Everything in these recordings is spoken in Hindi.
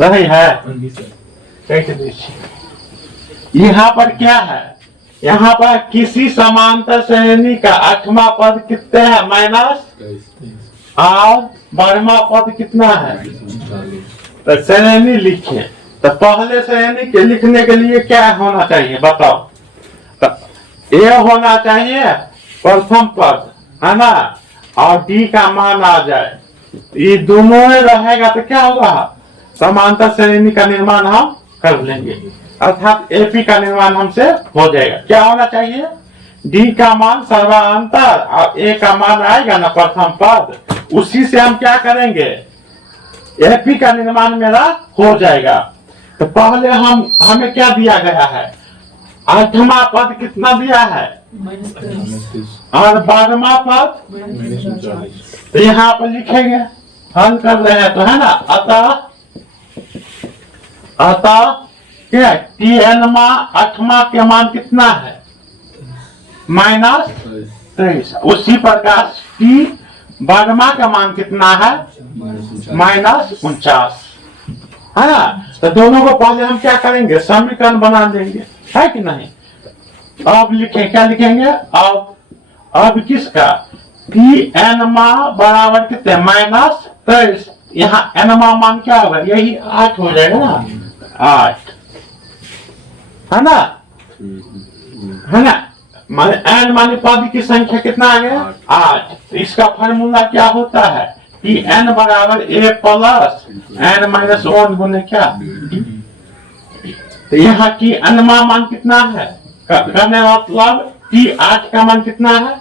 रही है। यहाँ पर क्या है, यहाँ पर किसी समांतर श्रेणी का 8वां पद कितने है माइनस, और 12वां पद कितना है। तो श्रेणी लिखिए। तो पहले श्रेणी के लिखने के लिए क्या होना चाहिए बताओ। तो ए होना चाहिए प्रथम पद, है ना, और डी का मान आ जाए। ये दोनों में रहेगा तो क्या होगा, समांतर श्रेणी का निर्माण हम कर लेंगे, अर्थात एपी का निर्माण हमसे हो जाएगा। क्या होना चाहिए, डी का मान सर्वांतर और ए का मान आएगा ना प्रथम पद, उसी से हम क्या करेंगे, एपी का निर्माण मेरा हो जाएगा। तो पहले हमें क्या दिया गया है, 8वां पद कितना दिया है और 12वां पद, तो यहाँ पर लिखेंगे, हल कर रहे हैं तो, है ना। अतः क्या Tn 8वां के मान कितना है -23। उसी प्रकार T 12वां का मान कितना है -49, है ना। तो दोनों को पहले हम क्या करेंगे, समीकरण बना देंगे, है कि नहीं। अब लिखें, क्या लिखेंगे, अब किसका Tn बराबर कितने -23, यहाँ n मान क्या होगा, यही 8 हो जाएगा ना, 8, है ना, है ना। n माने पद की संख्या कितना आ गया 8। इसका फॉर्मूला क्या होता है, Tn बराबर a प्लस n माइनस 1 गुने क्या d। तो यहाँ Tn मान कितना है, करने मतलब T8 का मान कितना है,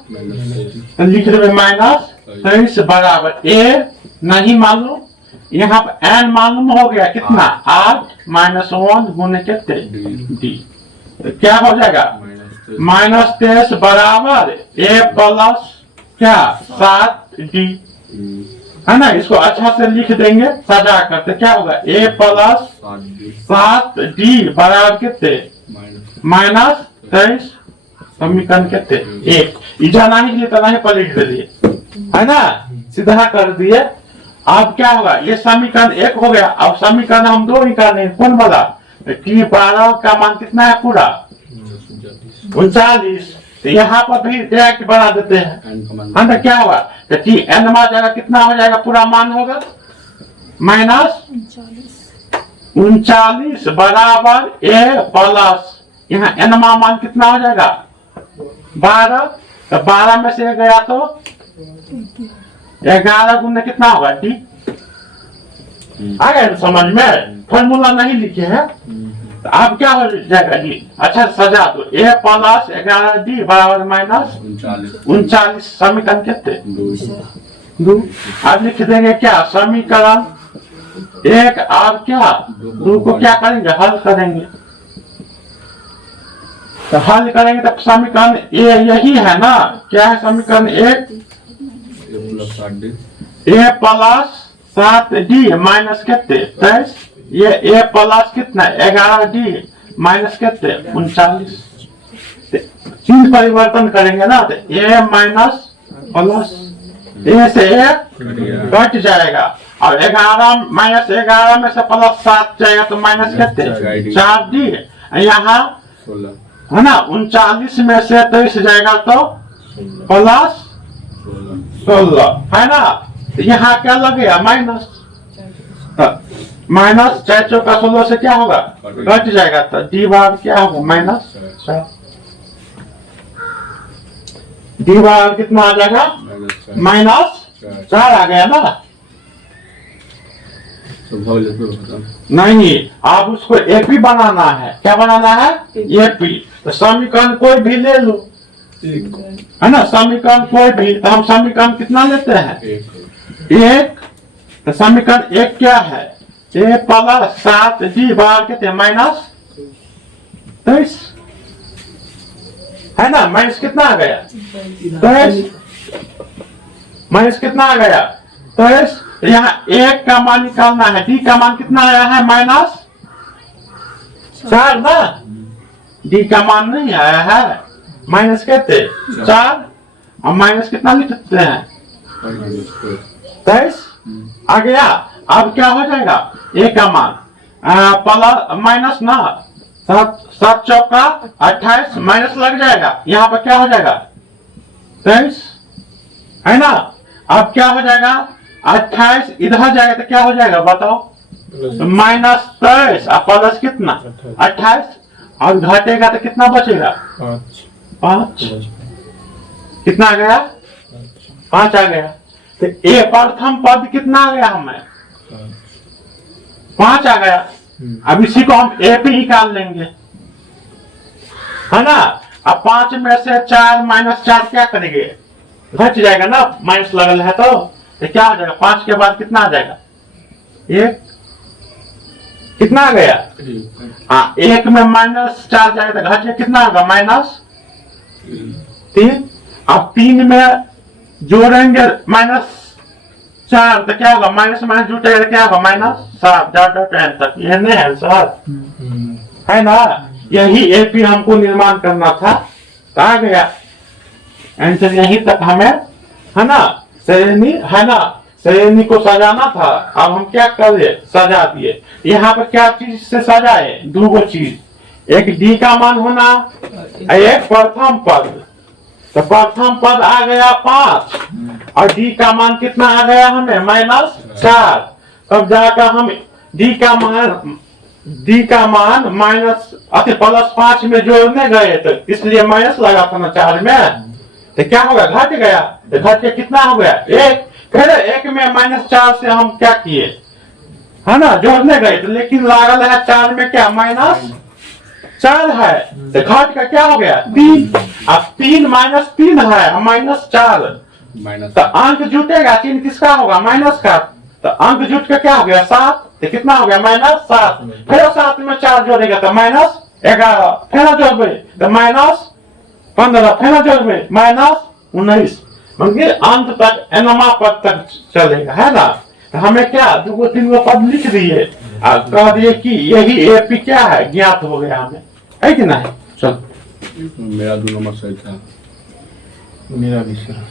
तो लिख रहे -23 बराबर a नहीं मालूम, यहाँ पर n मालूम हो गया कितना 8 माइनस 1 गुने कितने d। तो क्या हो जाएगा -23 बराबर a प्लस क्या 7d, है ना। इसको अच्छा से लिख देंगे सजा करते, क्या होगा a प्लस 7d बराबर कितने -23, समीकरण कितने 1। जाना ही लेता नहीं पलट दिए, है ना, सीधा कर दिए। अब क्या होगा, ये समीकरण 1 हो गया। अब समीकरण हम 2 निकालेंगे, कौन वाला, T12 का मान कितना है पूरा 39। तो यहाँ पर भी डायरेक्ट बना देते हैं, हम तो क्या होगा, तो Tn जगह कितना हो जाएगा, पूरा मान होगा -39 बराबर a प्लस, यहाँ n मान कितना हो जाएगा 12। तो 12 में से गया तो 11 गुने कितना होगा d। आ गया समझ में, फॉर्मूला नहीं लिखे हैं। तो अब क्या हो जाएगा जी, अच्छा सजा दो, a प्लस 11d बराबर -39, समीकरण कितने 2। अब लिख देंगे क्या, समीकरण 1 और क्या 2 को क्या करेंगे, हल करेंगे। तो हल करेंगे तो समीकरण यही है ना, क्या है समीकरण 1, a प्लस 7d माइनस कितने 23, ये a प्लस कितना 11d माइनस कितने 39। चिन्ह परिवर्तन करेंगे ना, तो a माइनस प्लस a से a घट जाएगा, और 11 माइनस 11 में से प्लस 7 जाएगा तो माइनस कितने 4d, यहाँ है ना 39 में से 23 जाएगा तो प्लस 16, है ना। यहाँ क्या लगेगा माइनस, माइनस 4 चौका 16 से क्या होगा घट जाएगा, तो डी बार क्या होगा -4, डी बार कितना आ जाएगा -4 आ गया ना। नहीं, आप उसको एपी बनाना है, क्या बनाना है एपी। तो समीकरण कोई भी ले लो, है ना, समीकरण कोई भी, तो हम समीकरण कितना लेते हैं 1। तो समीकरण 1 क्या है, a प्लस 7d बार कितने -23, है ना, माइनस कितना आ गया 23, माइनस कितना आ गया 23। यहाँ 1 का मान निकालना है, d का मान कितना आया है -4 ना, d का मान नहीं आया है, माइनस कहते 4, और माइनस कितना लिख सकते हैं 23 आ गया। अब क्या हो जाएगा a का मान प्लस माइनस ना, 7 चौका 28 माइनस लग जाएगा, यहाँ पर क्या हो जाएगा 23 है ना। अब क्या हो जाएगा 28 इधर जाएगा तो क्या हो जाएगा बताओ, -23 और प्लस कितना 28 और घटेगा तो कितना बचेगा 5 कितना आ गया 5 आ गया। तो ए प्रथम पद कितना आ गया हमें 5 आ गया। अब इसी को हम ए पे निकाल लेंगे है ना। अब 5 में से 4 -4 क्या करेंगे घट जाएगा ना, माइनस लगल है तो क्या हो जाएगा 5 के बाद कितना आ जाएगा 1 कितना आ गया हाँ 1 में -4 जाएगा तो घट के कितना होगा -3। अब 3 में जोड़ेंगे -4 तो क्या होगा माइनस जुटेगा क्या होगा -7 तक, ये नहीं है सर है ना। यही एपी हमको निर्माण करना था तो आ गया आंसर यहीं तक हमें है ना। श्रेणी है ना, श्रेणी को सजाना था, अब हम क्या कर रहे सजा दिए। यहाँ पर क्या चीज से सजाए 2 चीज, एक डी का मान होना एक प्रथम पद। तो प्रथम पद आ गया 5 और डी का मान कितना आ गया हमें -4। तब जाकर हम डी का मान +5 में जोड़ने गए तो इसलिए माइनस लगा था ना 4 में, तो क्या होगा घट गया। तो घट के कितना हो गया 1। फिर 1 में -4 से हम क्या किए है ना जोड़ने गए तो, लेकिन लागल है 4 में क्या -4 है तो घट का क्या हो गया 3। अब 3 -3 है -4 तो अंक जुटेगा, चिन्ह किसका होगा माइनस का, तो अंक जुट के क्या हो गया 7 तो कितना हो गया -7। फिर 7 में 4 जोड़ेगा तो -11, फिर जोड़बे तो -15, फिर जोड़बे -19, मतलब अंत तक एनमा पद तक चलेगा है ना। तो हमें क्या 2-3 पद लिख दिए और कह दिए कि यही एपी क्या है ज्ञात हो गया हमें, है कि नहीं। चल मेरा 2 नंबर सही था, मेरा भी सर।